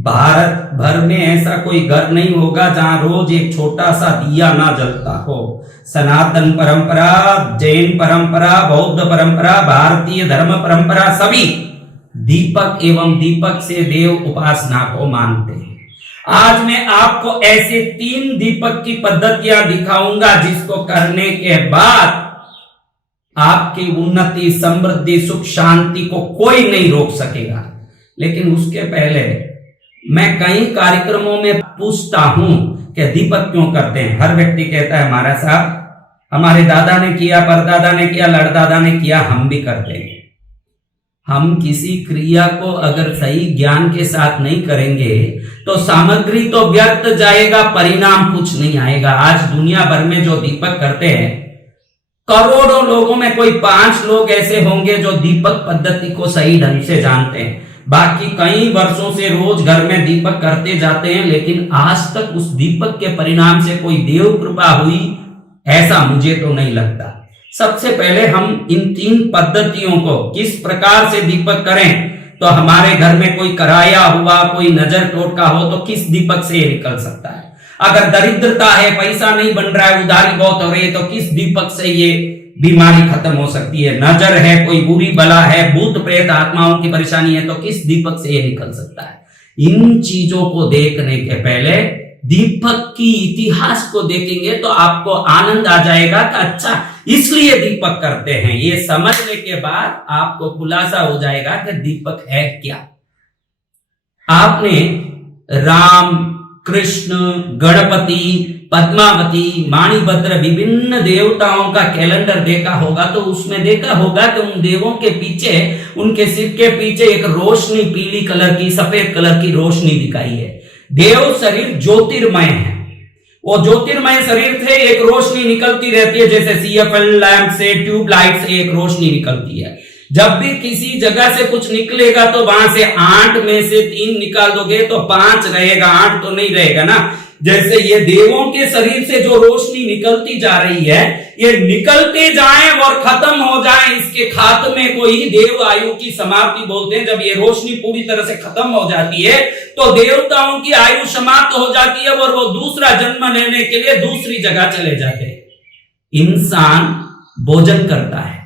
भारत भर में ऐसा कोई घर नहीं होगा जहां रोज एक छोटा सा दिया ना जलता हो। सनातन परंपरा, जैन परंपरा, बौद्ध परंपरा, भारतीय धर्म परंपरा सभी दीपक एवं दीपक से देव उपासना को मानते हैं। आज मैं आपको ऐसे 3 दीपक की पद्धतियां दिखाऊंगा जिसको करने के बाद आपकी उन्नति, समृद्धि, सुख, शांति को कोई नहीं रोक सकेगा। लेकिन उसके पहले मैं कई कार्यक्रमों में पूछता हूं कि दीपक क्यों करते हैं। हर व्यक्ति कहता है हमारा साहब, हमारे दादा ने किया, परदादा ने किया, लड़दादा ने किया, हम भी करते हैं। हम किसी क्रिया को अगर सही ज्ञान के साथ नहीं करेंगे तो सामग्री तो व्यर्थ जाएगा, परिणाम कुछ नहीं आएगा। आज दुनिया भर में जो दीपक करते हैं, करोड़ों लोगों में कोई 5 लोग ऐसे होंगे जो दीपक पद्धति को सही ढंग से जानते हैं। बाकी कई वर्षों से रोज घर में दीपक करते जाते हैं, लेकिन आज तक उस दीपक के परिणाम से कोई देव कृपा हुई ऐसा मुझे तो नहीं लगता। सबसे पहले हम इन 3 पद्धतियों को किस प्रकार से दीपक करें, तो हमारे घर में कोई कराया हुआ, कोई नजर टोटका हो तो किस दीपक से ये निकल सकता है। अगर दरिद्रता है, पैसा नहीं बन रहा है, उधारी बहुत हो रही है, तो किस दीपक से ये बीमारी खत्म हो सकती है। नजर है, कोई बुरी बला है, भूत प्रेत आत्माओं की परेशानी है, तो किस दीपक से ये निकल सकता है। इन चीजों को देखने के पहले दीपक की इतिहास को देखेंगे तो आपको आनंद आ जाएगा कि अच्छा इसलिए दीपक करते हैं। ये समझने के बाद आपको खुलासा हो जाएगा कि दीपक है क्या। आपने राम, कृष्ण, गणपति, पद्मावती, माणिभद्र विभिन्न देवताओं का कैलेंडर देखा होगा तो उसमें देखा होगा कि उन देवों के पीछे, उनके सिर के पीछे एक रोशनी, पीली कलर की, सफेद कलर की रोशनी दिखाई है। देव शरीर ज्योतिर्मय है। वो ज्योतिर्मय शरीर से एक रोशनी निकलती रहती है, जैसे CFL लैंप से, ट्यूब लाइट से एक रोशनी निकलती है। जब भी किसी जगह से कुछ निकलेगा तो वहां से 8 में से 3 निकाल दोगे तो 5 रहेगा, 8 तो नहीं रहेगा ना। जैसे ये देवों के शरीर से जो रोशनी निकलती जा रही है, ये निकलते जाए और खत्म हो जाए, इसके खात्मे को ही देव आयु की समाप्ति बोलते हैं। जब ये रोशनी पूरी तरह से खत्म हो जाती है तो देवताओं की आयु समाप्त हो जाती है और वो दूसरा जन्म लेने के लिए दूसरी जगह चले जाते हैं। इंसान भोजन करता है,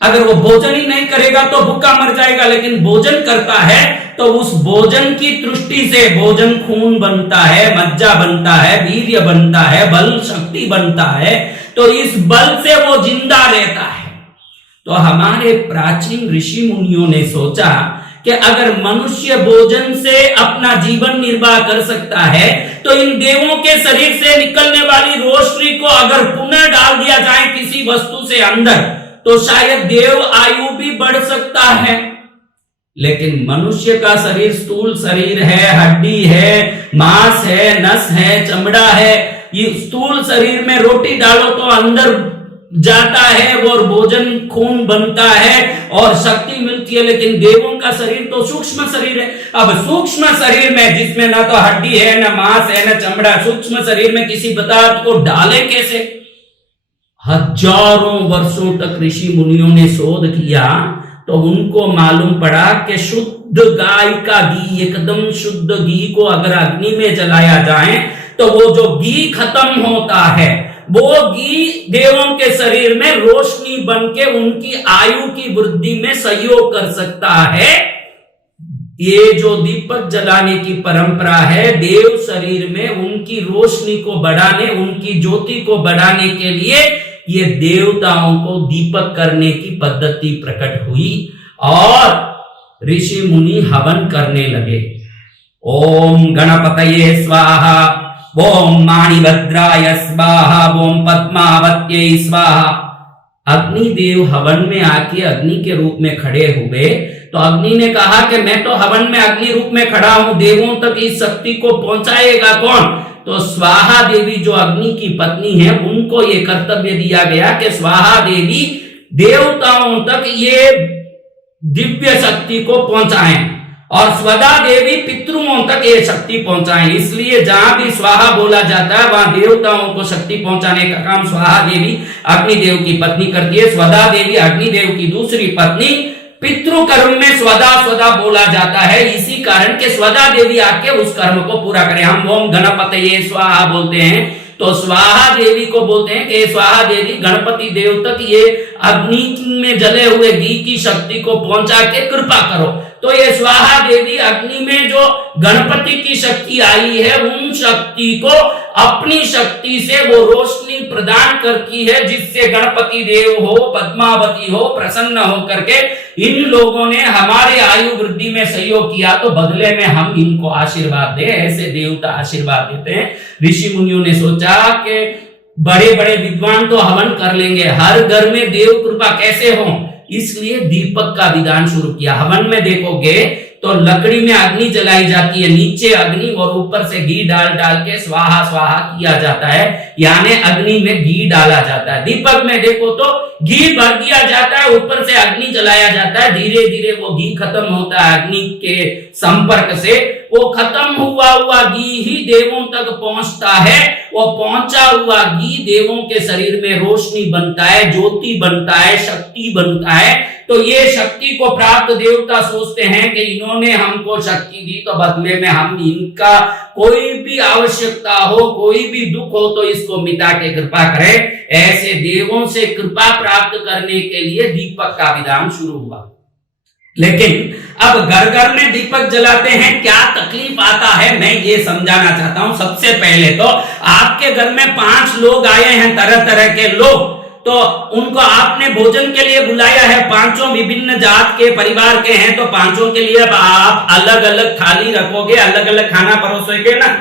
अगर वो भोजन ही नहीं करेगा तो भूखा मर जाएगा, लेकिन भोजन करता है तो उस भोजन की दृष्टि से भोजन खून बनता है, मज्जा बनता है, वीर्य बनता है, बल शक्ति बनता है, तो इस बल से वो जिंदा रहता है। तो हमारे प्राचीन ऋषि मुनियों ने सोचा कि अगर मनुष्य भोजन से अपना जीवन निर्वाह कर सकता है तो इन देवों के शरीर से निकलने वाली रोशनी को अगर पुनः डाल दिया जाए किसी वस्तु से अंदर तो शायद देव आयु भी बढ़ सकता है। लेकिन मनुष्य का शरीर स्थूल शरीर है, हड्डी है, मांस है, नस है, चमड़ा है। ये स्थूल शरीर में रोटी डालो तो अंदर जाता है और भोजन खून बनता है और शक्ति मिलती है, लेकिन देवों का शरीर तो सूक्ष्म शरीर है। अब सूक्ष्म शरीर में जिसमें ना तो हड्डी है, ना मांस है, ना चमड़ा, सूक्ष्म शरीर में किसी पदार्थ को डाले कैसे? हजारों वर्षों तक ऋषि मुनियों ने शोध किया तो उनको मालूम पड़ा कि शुद्ध गाय का घी, एकदम शुद्ध घी को अगर अग्नि में जलाया जाए तो वो जो घी खत्म होता है वो घी देवों के शरीर में रोशनी बन के उनकी आयु की वृद्धि में सहयोग कर सकता है। ये जो दीपक जलाने की परंपरा है, देव शरीर में उनकी रोशनी को बढ़ाने, उनकी ज्योति को बढ़ाने के लिए ये देवताओं को दीपक करने की पद्धति प्रकट हुई और ऋषि मुनि हवन करने लगे। ओम गणपतये स्वाहा, ओम माणिभद्राय स्वाहा, ओम पद्मावत्यै स्वाहा। अग्निदेव हवन में आके अग्नि के रूप में खड़े हुए तो अग्नि ने कहा कि मैं तो हवन में अग्नि रूप में खड़ा हूं, देवों तक इस शक्ति को पहुंचाएगा कौन? तो स्वाहा देवी जो अग्नि की पत्नी है उनको ये कर्तव्य दिया गया कि स्वाहा देवी देवताओं तक ये दिव्य शक्ति को पहुंचाएं और स्वदा देवी पितरों तक ये शक्ति पहुंचाएं। इसलिए जहां भी स्वाहा बोला जाता है वहां देवताओं को शक्ति पहुंचाने का काम स्वाहा देवी अग्निदेव की पत्नी करती है। स्वदा देवी अग्निदेव की दूसरी पत्नी पितृ कर्म में स्वधा स्वधा बोला जाता है, इसी कारण के स्वधा देवी आके उस कर्म को पूरा करें। हम ओम गणपतये स्वाहा बोलते हैं, तो स्वाहा देवी को बोलते हैं कि स्वाहा देवी गणपति देव तक ये अग्नि में जले हुए घी की शक्ति को पहुंचा के कृपा करो। तो ये स्वाहा देवी अग्नि में जो गणपति की शक्ति आई है, उन शक्ति को अपनी शक्ति से वो रोशनी प्रदान करती है, जिससे गणपति देव हो, पद्मावती हो, प्रसन्न हो करके इन लोगों ने हमारे आयु वृद्धि में सहयोग किया, तो बदले में हम इनको आशीर्वाद दे। ऐसे देवता आशीर्वाद देते हैं। ऋषि मुनियों ने सोचा कि बड़े बड़े विद्वान तो हवन कर लेंगे, हर घर में देव कृपा कैसे हो, इसलिए दीपक का विधान शुरू किया। हवन में देखोगे तो लकड़ी में अग्नि जलाई जाती है, नीचे अग्नि और ऊपर से घी डाल डाल के स्वाहा स्वाहा किया जाता है, यानी अग्नि में घी डाला जाता है। दीपक में देखो तो घी भर दिया जाता है, ऊपर से अग्नि जलाया जाता है, धीरे धीरे वो घी खत्म होता है अग्नि के संपर्क से। वो खत्म हुआ घी ही देवों तक पहुंचता है। वो पहुंचा हुआ घी देवों के शरीर में रोशनी बनता है, ज्योति बनता है, शक्ति बनता है। तो ये शक्ति को प्राप्त देवता सोचते हैं कि इन्होंने हमको शक्ति दी, तो बदले में हम इनका कोई भी आवश्यकता हो, कोई भी दुख हो, तो इसको मिटा के कृपा करें। ऐसे देवों से कृपा प्राप्त करने के लिए दीपक का विधान शुरू हुआ। लेकिन अब घर घर में दीपक जलाते हैं, क्या तकलीफ आता है, मैं ये समझाना चाहता हूं। सबसे पहले तो आपके घर में 5 लोग आए हैं, तरह तरह के लोग, तो उनको आपने भोजन के लिए बुलाया है, 5 विभिन्न जात के परिवार के हैं, तो 5 के लिए आप अलग अलग थाली रखोगे, अलग अलग खाना परोसोगे ना।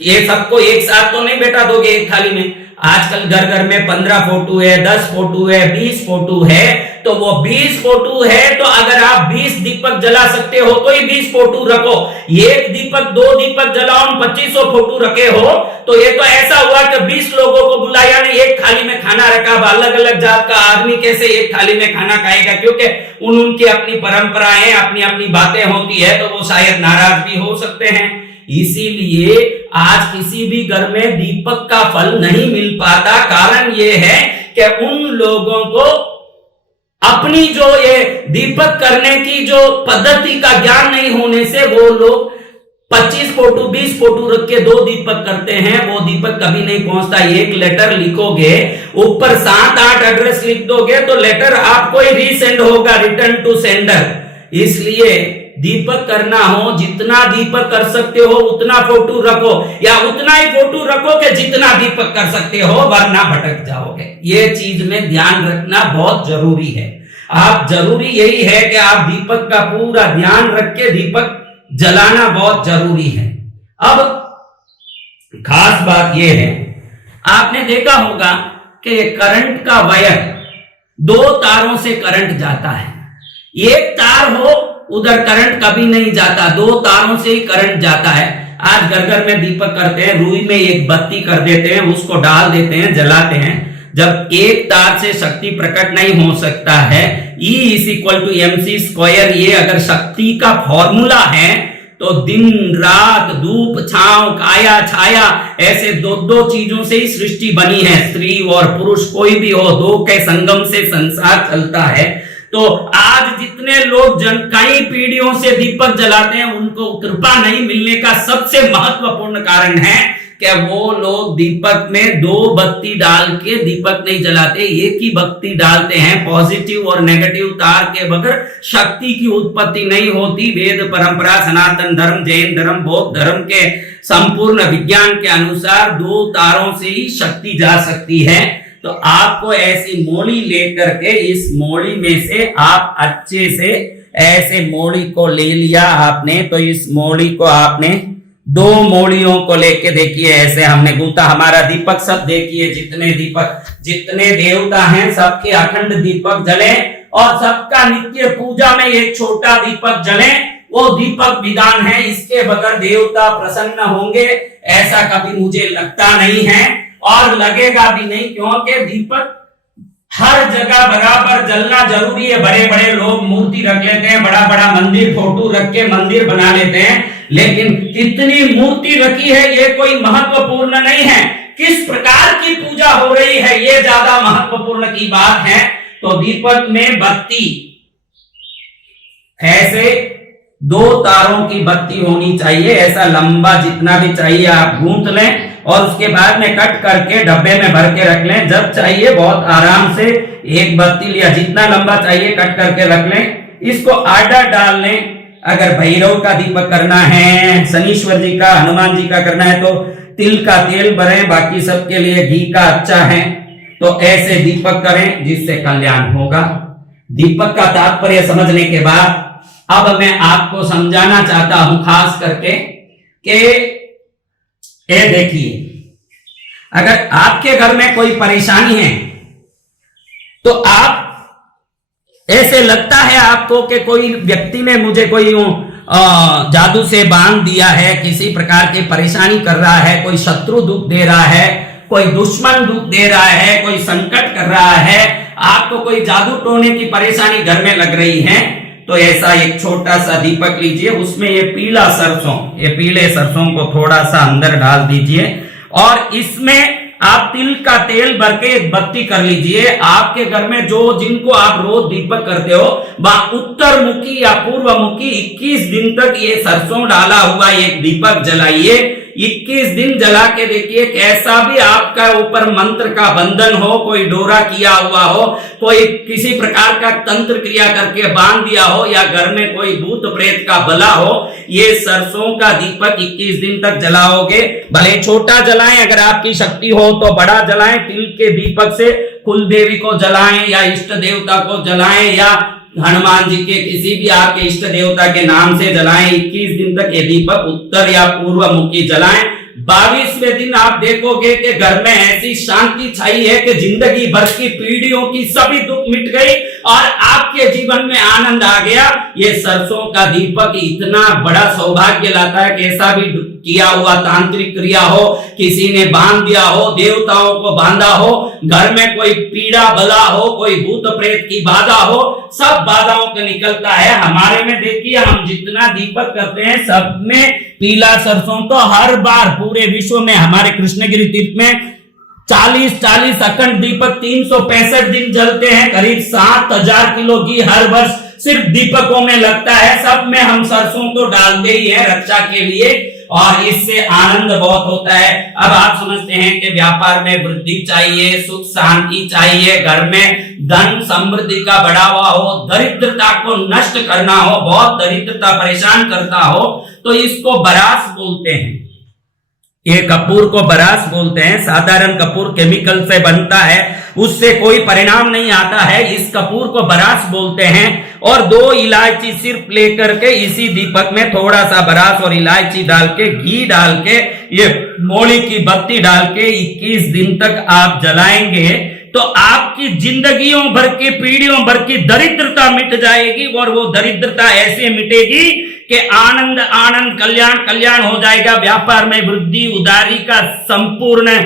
ये सबको एक साथ तो नहीं बैठा दोगे एक थाली में। आजकल घर घर में 15 फोटो है, 10 फोटो है, 20 फोटो है, तो वो 20 फोटो है, तो अगर आप 20 दीपक जला सकते हो तो ही 20 फोटो रखो। एक दीपक 2 दीपक जलाओ, 2500 फोटो रखे हो, तो ये तो ऐसा हुआ कि 20 लोगों को बुलाया ने, एक थाली में खाना रखा। अलग अलग जात का आदमी कैसे एक थाली में खाना खाएगा, क्योंकि उनकी अपनी परंपराएं, अपनी अपनी बातें होती है, तो वो शायद नाराज भी हो सकते हैं। इसीलिए आज किसी भी घर में दीपक का फल नहीं मिल पाता। कारण ये है कि उन लोगों को अपनी जो ये दीपक करने की जो पद्धति का ज्ञान नहीं होने से वो लोग 25 फोटो 20 फोटो रख के 2 दीपक करते हैं। वो दीपक कभी नहीं पहुंचता। एक लेटर लिखोगे, ऊपर 7-8 एड्रेस लिख दोगे, तो लेटर आपको ही रीसेंड होगा, रिटर्न टू सेंडर। इसलिए दीपक करना हो, जितना दीपक कर सकते हो उतना फोटो रखो, या उतना ही फोटो रखो कि जितना दीपक कर सकते हो, वरना भटक जाओगे। ये चीज में ध्यान रखना बहुत जरूरी है। आप जरूरी यही है कि आप दीपक का पूरा ध्यान रख के दीपक जलाना बहुत जरूरी है। अब खास बात यह है, आपने देखा होगा कि करंट का वायर 2 तारों से करंट जाता है। एक तार हो उधर करंट कभी नहीं जाता, 2 तारों से ही करंट जाता है। आज घर घर में दीपक करते हैं, रुई में एक बत्ती कर देते हैं, उसको डाल देते हैं, जलाते हैं। जब एक तार से शक्ति प्रकट नहीं हो सकता है, E = mc², ये अगर शक्ति का फॉर्मूला है, तो दिन रात, धूप छांव, काया छाया, ऐसे 2 चीजों से ही सृष्टि बनी है। स्त्री और पुरुष कोई भी हो, 2 के संगम से संसार चलता है। तो आज जितने लोग कई पीढ़ियों से दीपक जलाते हैं, उनको कृपा नहीं मिलने का सबसे महत्वपूर्ण कारण है कि वो लोग दीपक में 2 बत्ती डाल के दीपक नहीं जलाते, एक ही बत्ती डालते हैं। पॉजिटिव और नेगेटिव तार के बगैर शक्ति की उत्पत्ति नहीं होती। वेद परंपरा, सनातन धर्म, जैन धर्म, बौद्ध धर्म के संपूर्ण विज्ञान के अनुसार 2 तारों से ही शक्ति जा सकती है। तो आपको ऐसी मोड़ी लेकर के, इस मोड़ी में से आप अच्छे से ऐसे मोड़ी को ले लिया आपने, तो इस मोड़ी को आपने 2 मोड़ियों को लेके देखिए, ऐसे हमने गूंथा। हमारा दीपक सब देखिए, जितने दीपक, जितने देवता हैं, सबके अखंड दीपक जले और सबका नित्य पूजा में एक छोटा दीपक जले। वो दीपक विधान है, इसके बगैर देवता प्रसन्न होंगे ऐसा कभी मुझे लगता नहीं है और लगेगा भी नहीं, क्योंकि दीपक हर जगह बराबर जलना जरूरी है। बड़े बड़े लोग मूर्ति रख लेते हैं, बड़ा बड़ा मंदिर, फोटो रख के मंदिर बना लेते हैं, लेकिन कितनी मूर्ति रखी है ये कोई महत्वपूर्ण नहीं है, किस प्रकार की पूजा हो रही है ये ज्यादा महत्वपूर्ण की बात है। तो दीपक में बत्ती ऐसे 2 तारों की बत्ती होनी चाहिए, ऐसा लंबा जितना भी चाहिए आप गूंथ लें और उसके बाद में कट करके डब्बे में भर के रख लें। जब चाहिए बहुत आराम से एक बत्ती लिया, जितना लंबा चाहिए कट करके रख लें। इसको आर्डर डाल लें। अगर भैरव का दीपक करना है, शनीश्वर जी का, हनुमान जी का करना है तो तिल का तेल भरें, बाकी सबके लिए घी का अच्छा है। तो ऐसे दीपक करें जिससे कल्याण होगा। दीपक का तात्पर्य समझने के बाद अब मैं आपको समझाना चाहता हूं खास करके कि ये देखिए, अगर आपके घर में कोई परेशानी है तो आप ऐसे लगता है आपको कि कोई व्यक्ति ने मुझे कोई जादू से बांध दिया है, किसी प्रकार की परेशानी कर रहा है, कोई शत्रु दुख दे रहा है, कोई दुश्मन दुख दे रहा है, कोई संकट कर रहा है, आपको कोई जादू टोने की परेशानी घर में लग रही है, तो ऐसा एक छोटा सा दीपक लीजिए। उसमें ये पीला सरसों, ये पीले सरसों को थोड़ा सा अंदर डाल दीजिए और इसमें आप तिल का तेल भर के एक बत्ती कर लीजिए। आपके घर में जो जिनको आप रोज दीपक करते हो वह उत्तर मुखी या पूर्व मुखी 21 दिन तक ये सरसों डाला हुआ एक दीपक जलाइए। 21 दिन जला के देखिए, कैसा भी आपका ऊपर मंत्र का बंधन हो, कोई डोरा किया हुआ हो, कोई किसी प्रकार का तंत्र क्रिया करके बांध दिया हो या घर में कोई भूत प्रेत का बला हो, ये सरसों का दीपक 21 दिन तक जलाओगे। भले छोटा जलाएं, अगर आपकी शक्ति हो तो बड़ा जलाएं। तिल के दीपक से कुल देवी को जलाएं या इष्ट देवता को जलाएं या हनुमान जी के किसी भी आपके इष्ट देवता के नाम से जलाएं। 21 दिन तक ये दीपक उत्तर या पूर्व मुखी जलाएं। 22वें दिन आप देखोगे कि घर में ऐसी शांति छाई है कि जिंदगी भर की पीढ़ियों की सभी दुख मिट गई और आपके जीवन में आनंद आ गया। ये सरसों का दीपक इतना बड़ा सौभाग्य लाता है। कैसा भी किया हुआ तांत्रिक क्रिया हो, किसी ने बांध दिया हो, देवताओं को बांधा हो, घर में कोई पीड़ा बला हो, कोई भूत प्रेत की बाधा हो, सब बाधाओं को निकलता है। हमारे में देखिए, हम जितना दीपक करते हैं सब में पीला सरसों तो हर बार पूरे विश्व में हमारे कृष्णगिरी तीर्थ में 40 अखंड दीपक 365 दिन जलते हैं। करीब 7000 किलो घी हर वर्ष सिर्फ दीपकों में लगता है। सब में हम सरसों तो डालते ही है रक्षा के लिए और इससे आनंद बहुत होता है। अब आप समझते हैं कि व्यापार में वृद्धि चाहिए, सुख शांति चाहिए, घर में धन समृद्धि का बढ़ावा हो, दरिद्रता को नष्ट करना हो, बहुत दरिद्रता परेशान करता हो, तो इसको बरास बोलते हैं। ये कपूर को बरास बोलते हैं। साधारण कपूर केमिकल से बनता है, उससे कोई परिणाम नहीं आता है। इस कपूर को बरास बोलते हैं। और 2 इलायची सिर्फ लेकर के इसी दीपक में थोड़ा सा बरास और इलायची डाल के, घी डाल के, ये मोली की बत्ती डाल के 21 दिन तक आप जलाएंगे तो आपकी जिंदगियों भर की पीढ़ियों भर की दरिद्रता मिट जाएगी। और वो दरिद्रता ऐसे मिटेगी कि आनंद आनंद, कल्याण कल्याण हो जाएगा। व्यापार में वृद्धि, उदारी का संपूर्ण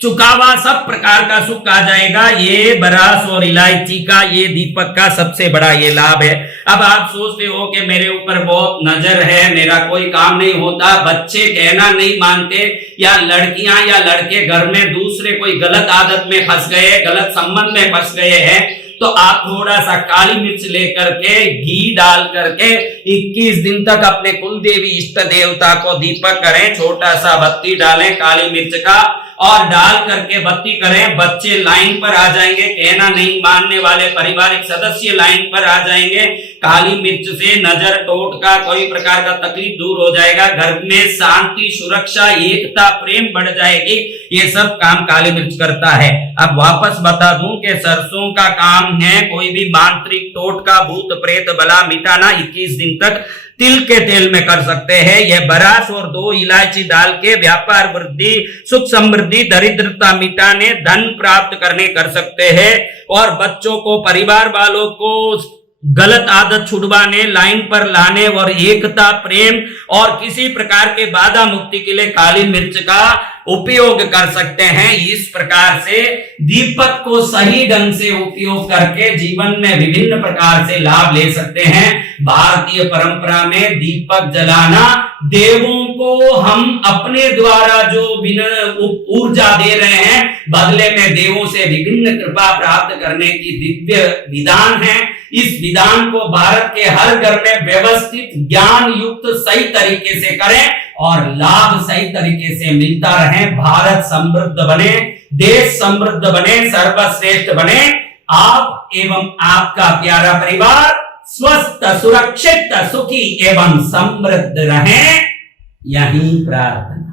चुकावा, सब प्रकार का सुख आ जाएगा। ये बरास और इलायची का, ये दीपक का सबसे बड़ा ये लाभ है। अब आप सोचते हो कि मेरे ऊपर बहुत नजर है, मेरा कोई काम नहीं होता, बच्चे कहना नहीं मानते, या लड़कियां या लड़के घर में दूसरे कोई गलत आदत में फंस गए, गलत संबंध में फंस गए हैं, तो आप थोड़ा सा काली मिर्च लेकर के, घी डाल करके 21 दिन तक अपने कुल देवी इष्ट देवता को दीपक करें। छोटा सा बत्ती डालें काली मिर्च का और डाल करके बत्ती करें। बच्चे लाइन पर आ जाएंगे, कहना नहीं मानने वाले पारिवारिक सदस्य लाइन पर आ जाएंगे। काली मिर्च से नजर, टोटका, कोई प्रकार का तकलीफ दूर हो जाएगा। घर में शांति, सुरक्षा, एकता, प्रेम बढ़ जाएगी। ये सब काम काली मिर्च करता है। अब वापस बता दूं कि सरसों का काम है कोई भी मांत्रिक, टोटका, भूत प्रेत बला मिटाना। 21 दिन तक तिल के तेल में कर सकते हैं। यह बरास और 2 इलायची डाल के व्यापार वृद्धि, सुख समृद्धि, दरिद्रता मिटाने, धन प्राप्त करने कर सकते हैं। और बच्चों को, परिवार वालों को गलत आदत छुड़वाने, लाइन पर लाने और एकता, प्रेम और किसी प्रकार के बाधा मुक्ति के लिए काली मिर्च का उपयोग कर सकते हैं। इस प्रकार से दीपक को सही ढंग से उपयोग करके जीवन में विभिन्न प्रकार से लाभ ले सकते हैं। भारतीय परंपरा में दीपक जलाना, देवों को हम अपने द्वारा जो ऊर्जा दे रहे हैं, बदले में देवों से विभिन्न कृपा प्राप्त करने की दिव्य विधान है। इस विधान को भारत के हर घर में व्यवस्थित ज्ञान युक्त सही तरीके से करें और लाभ सही तरीके से मिलता रहे। भारत समृद्ध बने, देश समृद्ध बने, सर्वश्रेष्ठ बने। आप एवं आपका प्यारा परिवार स्वस्थ, सुरक्षित, सुखी एवं समृद्ध रहें, यही प्रार्थना।